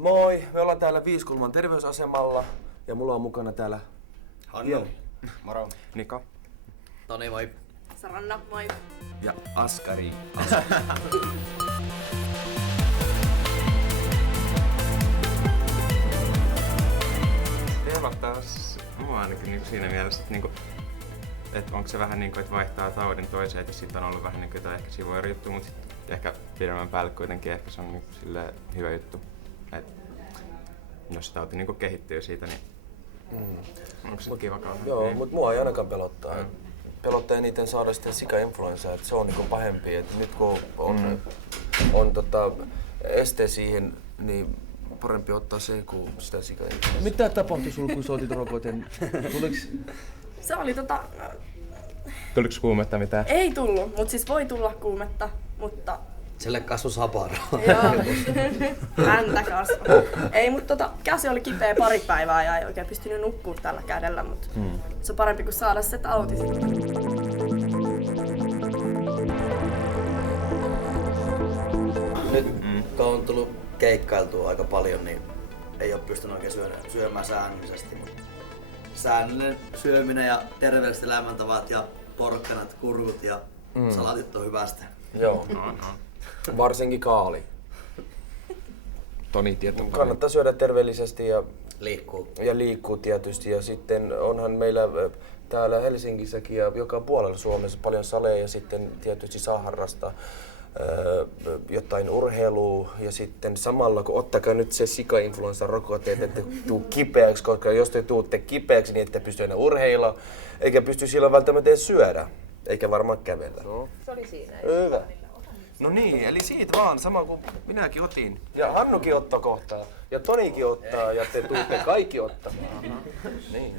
Moi, me ollaan täällä Viiskulman terveysasemalla ja mulla on mukana täällä Hannu. Moro. Niko. Toni, moi. Saranna, moi. ja Askari. Pelottaa mua ainakin niin siinä mielessä, että, että onko se vähän niin kuin, että vaihtaa taudin toiseen, että siitä on ollut vähän niin kuin jotain ehkä sivuoirijuttu, mutta ehkä pidemmän päälle kuitenkin ehkä se on niin silleen hyvä juttu. Et jos se tauti niin kehittyy siitä, niin onko se kiva kauhean? Joo, mutta mua ei ainakaan pelottaa. Pelottaa eniten saada sitä sika-influenssaa, että se on niinku pahempi. Et nyt kun on este siihen, niin parempi ottaa se kuin sitä sika-influenssaa. Mitä tapahtui sulla, kun sä otit rokoten? Se oli Tuliko kuumetta mitään? ei tullut, mutta siis voi tulla kuumetta, mutta Sille kasvoi saparo. joo, häntä kasvoi. Ei, mutta käsi oli kipeä pari päivää ja ei oikein pystynyt nukkua tällä kädellä, mutta se on parempi kuin saada se tauti sitten. Nyt kun on tullut keikkailtua aika paljon, niin ei ole pystynyt oikein syömään säännöllisesti. Mutta säännöllinen syöminen ja terveelliset elämäntavat ja porkkanat, kurkut ja salatit on hyvästä. Joo, varsinkin kaali. Toni tietää. Kannattaa syödä terveellisesti ja Liikkuu. tietysti. Ja sitten onhan meillä täällä Helsingissäkin ja joka puolella Suomessa paljon saleja ja sitten tietysti saa harrastaa jotain urheilua ja sitten samalla kun ottakaa nyt se sika-influenssan rokotteet, että tuu kipeäksi, koska jos te tuutte kipeäksi, niin ette pysty enää urheilla, eikä pysty silloin välttämättä edes syödä, eikä varmaan kävellä. No. Se oli siinä. Hyvä. No niin, eli siitä vaan, sama kuin minäkin otin. Ja Hannukin ottaa kohtaa, ja Tonikin ottaa, ja te tuutte kaikki ottamaan. Niin.